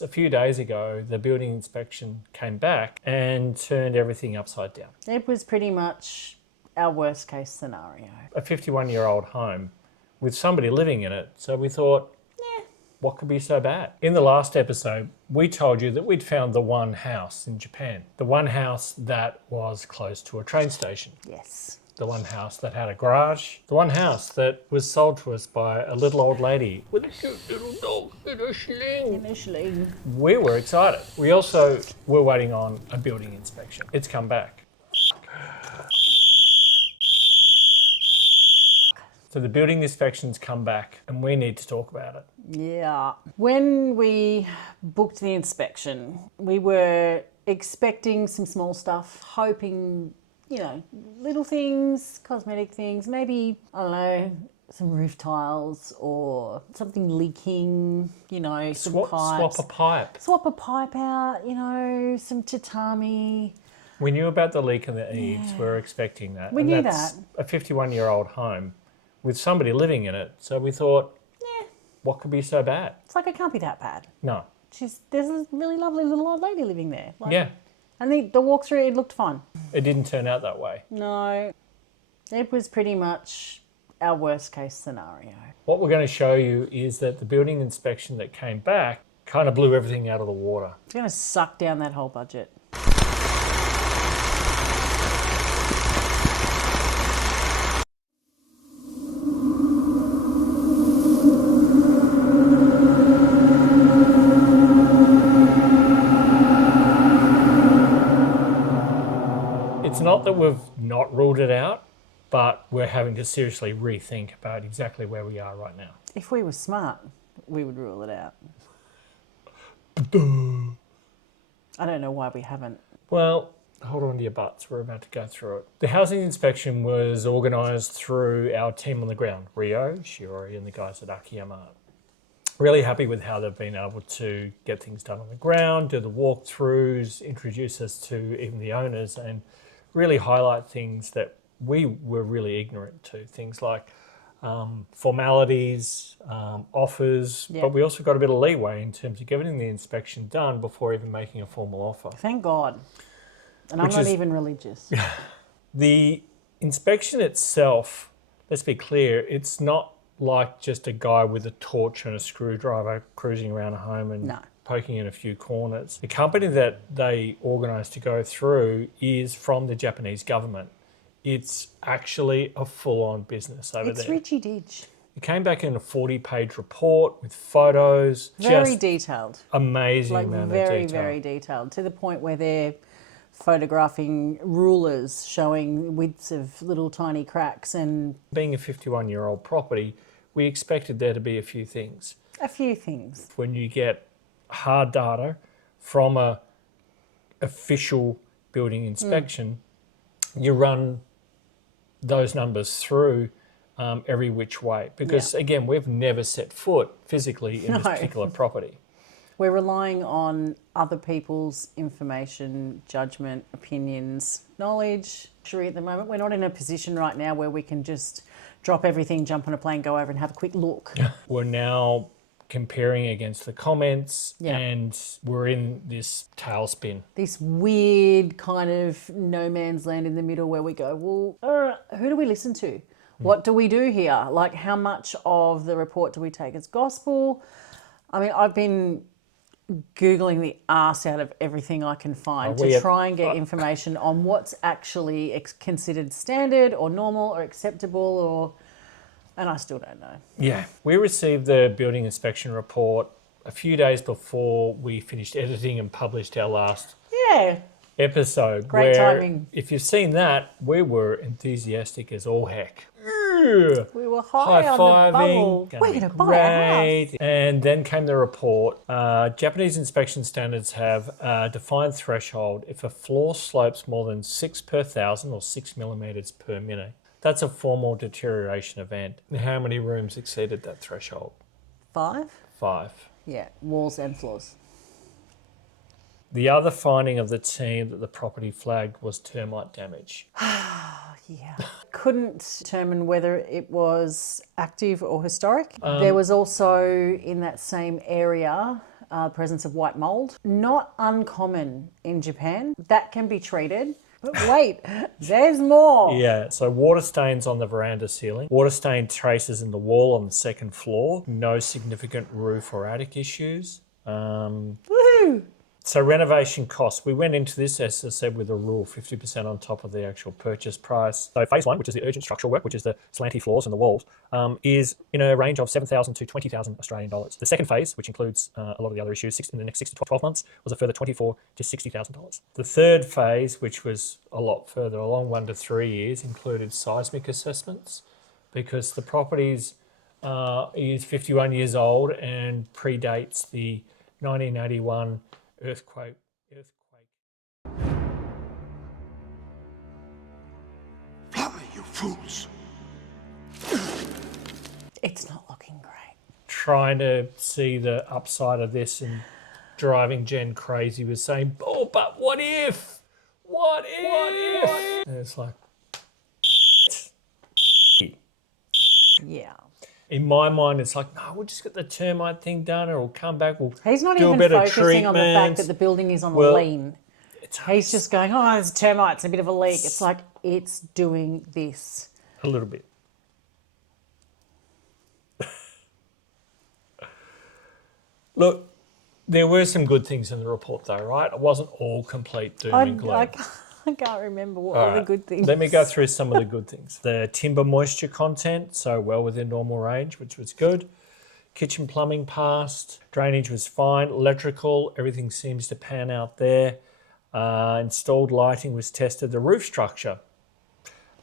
A few days ago, the building inspection came back and turned everything upside down. It was pretty much our worst case scenario. A 51-year-old home with somebody living in it. So we thought, what could be so bad? In the last episode, we told you that we'd found the one house in Japan. The one house that was close to a train station. Yes. The one house that had a garage. The one house that was sold to us by a little old lady with a cute little dog in a sling. We were excited. We also were waiting on a building inspection. It's come back. So the building inspection's come back and we need to talk about it. Yeah. When we booked the inspection, we were expecting some small stuff, hoping, little things, cosmetic things, maybe, I don't know, some roof tiles or something leaking, some pipes. Swap a pipe. Swap a pipe out, some tatami. We knew about the leak in the eaves. We were expecting that. We knew that. A 51-year-old home with somebody living in it. So we thought, what could be so bad? It's like, it can't be that bad. No. There's a really lovely little old lady living there. And the walkthrough, it looked fine. It didn't turn out that way. No. It was pretty much our worst case scenario. What we're going to show you is that the building inspection that came back kind of blew everything out of the water. It's going to suck down that whole budget. It's not that we've not ruled it out, but we're having to seriously rethink about exactly where we are right now. If we were smart, we would rule it out. I don't know why we haven't. Well, hold on to your butts. We're about to go through it. The housing inspection was organised through our team on the ground, Rio, Shiori, and the guys at akiya. Really happy with how they've been able to get things done on the ground, do the walkthroughs, introduce us to even the owners, and really highlight things that we were really ignorant to. Things like formalities, offers, but we also got a bit of leeway in terms of getting the inspection done before even making a formal offer. Thank God. And I'm not even religious. The inspection itself, let's be clear, it's not like just a guy with a torch and a screwdriver cruising around a home and poking in a few corners. The company that they organised to go through is from the Japanese government. It's actually a full-on business over there. It's Richie Ditch. It came back in a 40-page report with photos. Very detailed. Amazing amount of detail. Very, very detailed, to the point where they're photographing rulers showing widths of little tiny cracks. And being a 51-year-old property, we expected there to be a few things. A few things. When you get hard data from a official building inspection, you run those numbers through every which way. Because again, we've never set foot physically in this particular property. We're relying on other people's information, judgment, opinions, knowledge. At the moment, we're not in a position right now where we can just drop everything, jump on a plane, go over and have a quick look. We're now comparing against the comments and we're in this tailspin. This weird kind of no man's land in the middle where we go, well, who do we listen to? What do we do here? Like, how much of the report do we take as gospel? I mean, I've been Googling the arse out of everything I can find to try and get information on what's actually considered standard or normal or acceptable, and I still don't know. Yeah. We received the building inspection report a few days before we finished editing and published our last episode. Great timing. If you've seen that, we were enthusiastic as all heck. We were high on the bubble. We're going to buy a house. And then came the report. Japanese inspection standards have a defined threshold. If a floor slopes more than 6 per 1,000 or 6 millimetres per minute, that's a formal deterioration event. How many rooms exceeded that threshold? 5? 5. Yeah, walls and floors. The other finding of the team that the property flagged was termite damage. Couldn't determine whether it was active or historic. There was also in that same area presence of white mold. Not uncommon in Japan. That can be treated. But wait, there's more. Yeah, so water stains on the veranda ceiling, water stain traces in the wall on the second floor, no significant roof or attic issues. Woohoo! So renovation costs, we went into this, as I said, with a rule, 50% on top of the actual purchase price. So phase 1, which is the urgent structural work, which is the slanty floors and the walls, is in a range of 7,000 to 20,000 Australian dollars. The second phase, which includes a lot of the other issues in the next 6 to 12 months, was a further 24 to $60,000. The third phase, which was a lot further along, 1 to 3 years, included seismic assessments because the properties is 51 years old and predates the 1981 earthquake. Fly, you fools! It's not looking great. Trying to see the upside of this and driving Jen crazy with saying, oh, but what if? What if? And it's like, Yeah. in my mind, it's like, no, we'll just get the termite thing done. It'll come back. We'll He's not do a even bit of focusing on the fact treatment. that the building is on Well, a lean. He's just going, oh, there's termites, a bit of a leak. It's like, it's doing this. A little bit. Look, there were some good things in the report, though, right? It wasn't all complete doom and gloom. I can't remember what All were the right, good things. Let me go through some of the good things. The timber moisture content, so well within normal range, which was good. Kitchen plumbing passed. Drainage was fine. Electrical, everything seems to pan out there. Installed lighting was tested. The roof structure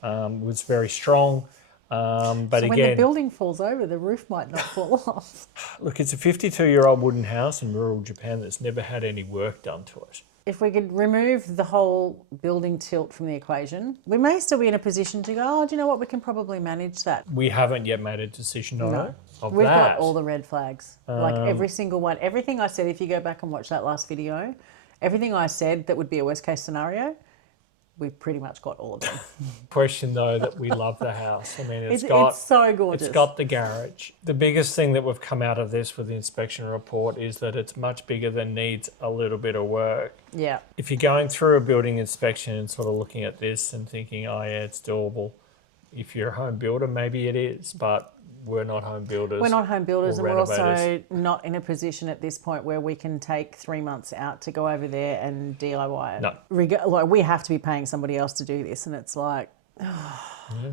was very strong. But So again, when the building falls over, the roof might not fall off. look, it's a 52-year-old wooden house in rural Japan that's never had any work done to it. If we could remove the whole building tilt from the equation, we may still be in a position to go, oh, do you know what, we can probably manage that. We haven't yet made a decision on it. Of We've that. got all the red flags. Like every single one. Everything I said, if you go back and watch that last video, everything I said that would be a worst case scenario, we've pretty much got all of them. Question though that we love the house. I mean, It's so gorgeous. It's got the garage. The biggest thing that we've come out of this with the inspection report is that it's much bigger than needs a little bit of work. Yeah. If you're going through a building inspection and sort of looking at this and thinking, oh yeah, it's doable. If you're a home builder, maybe it is, but we're not home builders. We're not home builders, or and we're also renovators. not in a position at this point where we can take 3 months out to go over there and DIY it. No. Like, we have to be paying somebody else to do this, and it's like,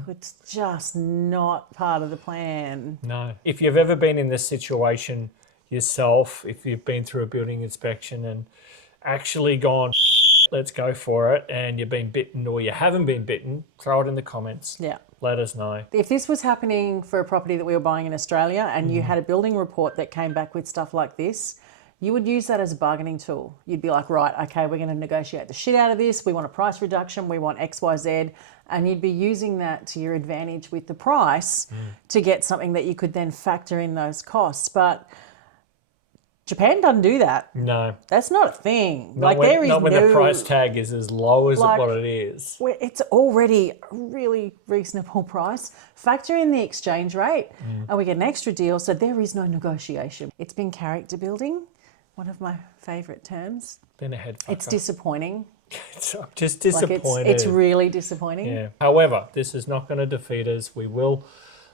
it's just not part of the plan. No. If you've ever been in this situation yourself, if you've been through a building inspection and actually gone, let's go for it, and you've been bitten or you haven't been bitten, throw it in the comments. Yeah. Let us know. If this was happening for a property that we were buying in Australia and you had a building report that came back with stuff like this, you would use that as a bargaining tool. You'd be like, right, okay, we're going to negotiate the shit out of this. We want a price reduction. We want X, Y, Z. And you'd be using that to your advantage with the price to get something that you could then factor in those costs. But Japan doesn't do that. No. That's not a thing. Not when the price tag is as low as Like, what it is. It's already a really reasonable price. Factor in the exchange rate and we get an extra deal, so there is no negotiation. It's been character building, one of my favourite terms. Been a head fucker. It's disappointing. I'm just Like disappointed. it's really disappointing. Yeah. However, this is not going to defeat us. We will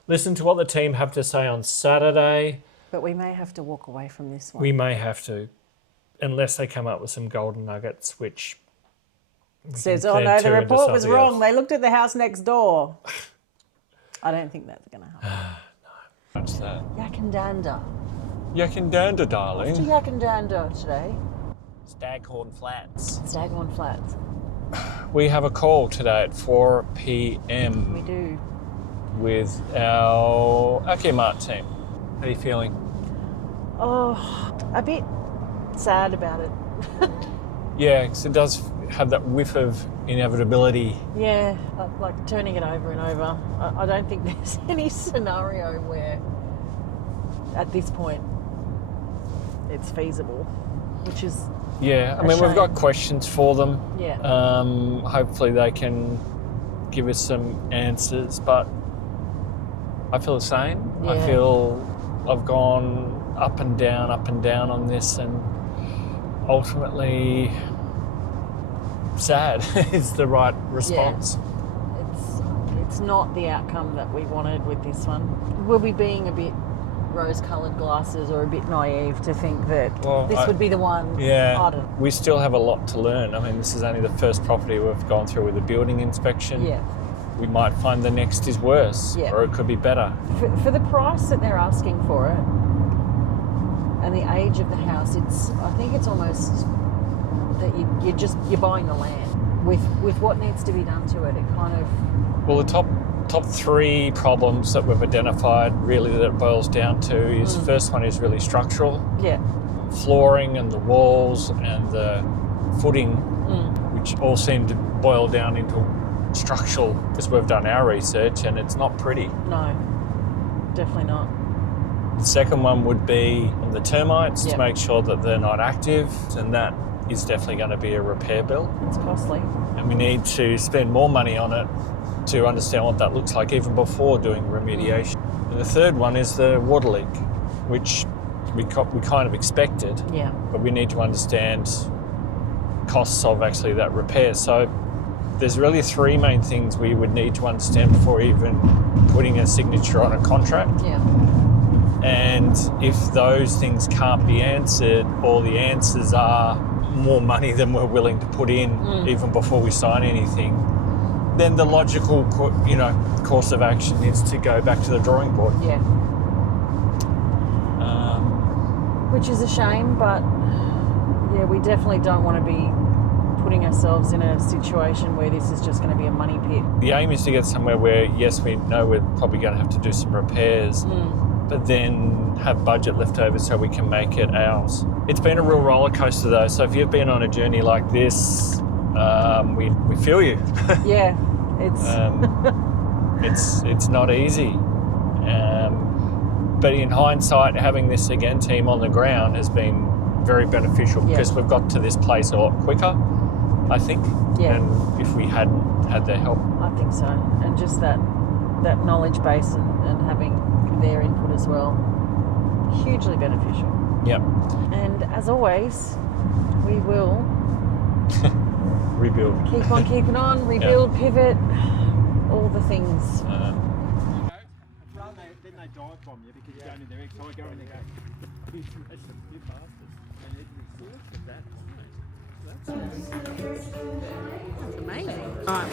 listen to what the team have to say on Saturday. But we may have to walk away from this one. We may have to, unless they come up with some golden nuggets, which Says, can oh turn no, two the into report was something wrong. else. They looked at the house next door. I don't think that's going to happen. What's that? Yakandanda. Yakindanda, darling. To Yakandanda today. Staghorn Flats. Staghorn Flats. We have a call today at 4 p.m. We do. with our akiya team. How are you feeling? Oh, a bit sad about it. Yeah, because it does have that whiff of inevitability. Yeah, like turning it over and over. I don't think there's any scenario where, at this point, it's feasible, which is Yeah, I A mean, we've got shame. questions for them. Yeah. Hopefully they can give us some answers, but I feel the same. I Yeah. feel I've gone up and down on this, and ultimately sad is the right response. It's not the outcome that we wanted with this one. Were we being a bit rose-coloured glasses or a bit naive to think that this would be the one? Yeah, I don't. we still have a lot to learn. I mean, this is only the first property we've gone through with a building inspection. Yeah. We might find the next is worse, or it could be better. For the price that they're asking for it and the age of the house, I think it's almost that you're buying the land with what needs to be done to it. It kind of. Well, the top three problems that we've identified really that it boils down to is first one is really structural. Yeah. Flooring and the walls and the footing, which all seem to boil down into structural, because we've done our research and it's not pretty. No, definitely not. The second one would be on the termites to make sure that they're not active, and that is definitely going to be a repair bill. It's costly. And we need to spend more money on it to understand what that looks like even before doing remediation. And the third one is the water leak, which we kind of expected, but we need to understand costs of actually that repair. So there's really three main things we would need to understand before even putting a signature on a contract. Yeah. And if those things can't be answered, or the answers are more money than we're willing to put in even before we sign anything, then the logical course of action is to go back to the drawing board. Yeah. Which is a shame, but yeah, we definitely don't want to be putting ourselves in a situation where this is just going to be a money pit. The aim is to get somewhere where, yes, we know we're probably going to have to do some repairs, but then have budget left over so we can make it ours. It's been a real roller coaster though, so if you've been on a journey like this, we feel you. Yeah, it's not easy. But in hindsight, having this team on the ground has been very beneficial because we've got to this place a lot quicker, I think, than if we hadn't had their help. I think so. And just that knowledge base and having their input as well, hugely beneficial. Yep. And as always, we will rebuild. Keep on keeping on, rebuild, pivot, all the things. Then they die from you because you're going in their egg. So I go in there and go, you bastards. And it resorts at that time. That's amazing. Right.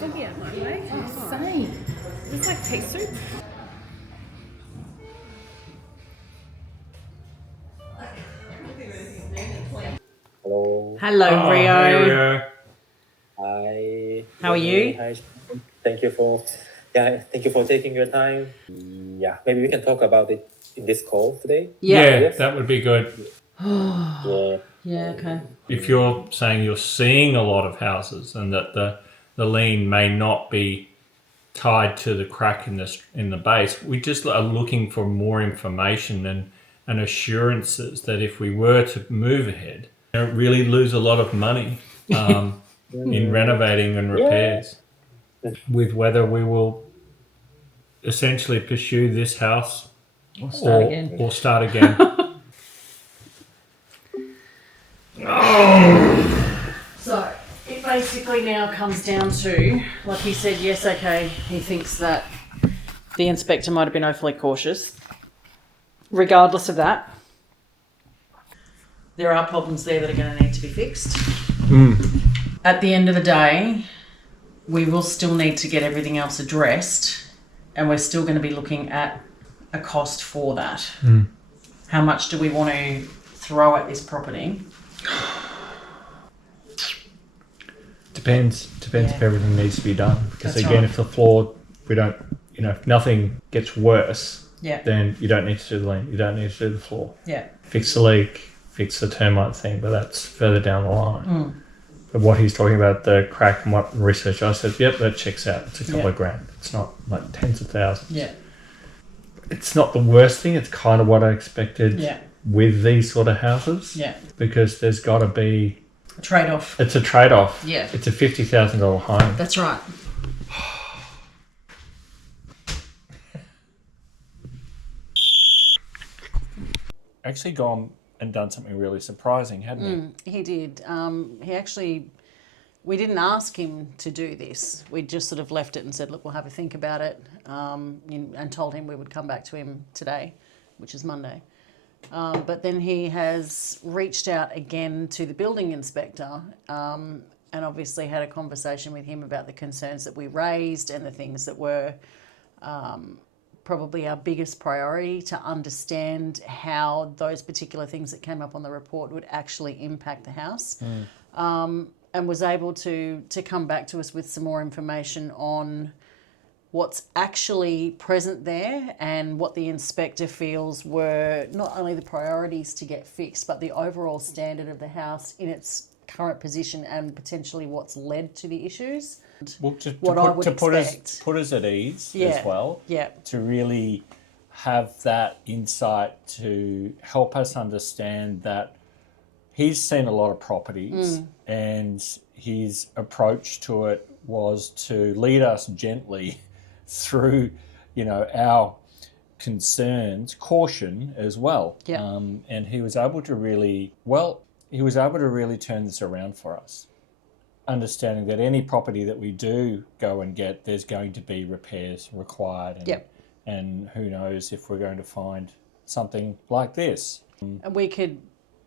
Foggy out my way. Same. It's like tea soup. Hello. Hello, Rio. Hi. How are you? Hi. Thank you for taking your time. Yeah, maybe we can talk about it in this call today. Yeah, that would be good. Yeah. Yeah, okay. If you're saying you're seeing a lot of houses and that the lean may not be tied to the crack in the base, we just are looking for more information and assurances that if we were to move ahead, really lose a lot of money in renovating and repairs, with whether we will essentially pursue this house or start again. So it basically now comes down to, like he said, yes, okay, he thinks that the inspector might have been overly cautious. Regardless of that, there are problems there that are going to need to be fixed. At the end of the day, we will still need to get everything else addressed, and we're still going to be looking at a cost for that. How much do we want to throw at this property? Depends if everything needs to be done. Because That's again, right. if the floor, we don't, if nothing gets worse, Yeah. then you don't need to do the lean. You don't need to do the floor. Yeah. Fix the leak, fix the termite thing, but that's further down the line. But what he's talking about, the crack and what research, I said, yep, that checks out. It's a couple of grand. It's not like tens of thousands. Yeah. It's not the worst thing. It's kind of what I expected with these sort of houses. Yeah. Because there's got to be... A trade-off. It's a trade-off. Yeah. It's a $50,000 home. That's right. actually gone and done something really surprising, hadn't he? He did. We didn't ask him to do this. We just sort of left it and said, look, we'll have a think about it, and told him we would come back to him today, which is Monday. But then he has reached out again to the building inspector, and obviously had a conversation with him about the concerns that we raised and the things that were probably our biggest priority, to understand how those particular things that came up on the report would actually impact the house. And was able to come back to us with some more information on what's actually present there and what the inspector feels were not only the priorities to get fixed, but the overall standard of the house in its current position and potentially what's led to the issues. Well, just What I would put expect. put us at ease Yeah. as well. Yeah. To really have that insight to help us understand that he's seen a lot of properties and his approach to it was to lead us gently through, our concerns, caution as well. Yeah. And he was able to really turn this around for us, understanding that any property that we do go and get, there's going to be repairs required. And, Yep. and who knows if we're going to find something like this. And we could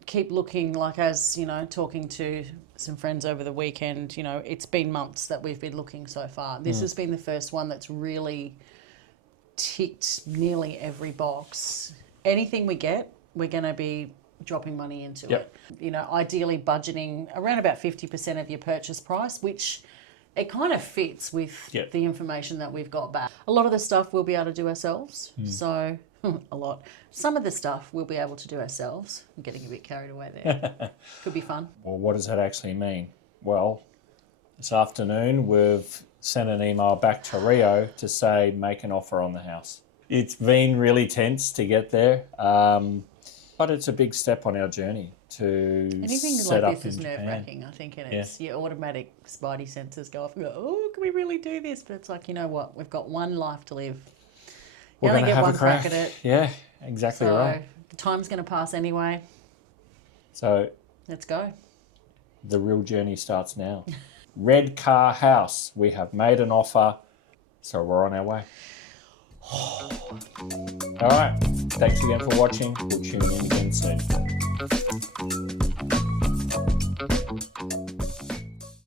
keep looking, like, as talking to some friends over the weekend, it's been months that we've been looking so far. This has been the first one that's really ticked nearly every box. Anything we get, we're going to be dropping money into Yep. it. Ideally budgeting around about 50% of your purchase price, which it kind of fits with Yep. the information that we've got back. A lot of the stuff we'll be able to do ourselves. So a lot. Some of the stuff we'll be able to do ourselves. I'm getting a bit carried away there. Could be fun. Well, what does that actually mean? Well, this afternoon we've sent an email back to Rio to say make an offer on the house. It's been really tense to get there, but it's a big step on our journey to Anything set like up this is in Japan. nerve-wracking, I think, and it's your automatic spidey senses go off and go, oh, can we really do this? But it's like, you know what? We've got one life to live. You We're only going to get have one a crack at it. Yeah, exactly So right. the time's going to pass anyway. So Let's go. the real journey starts now. Red Car House. We have made an offer, so we're on our way. All right. Thanks again for watching. We'll tune in again soon.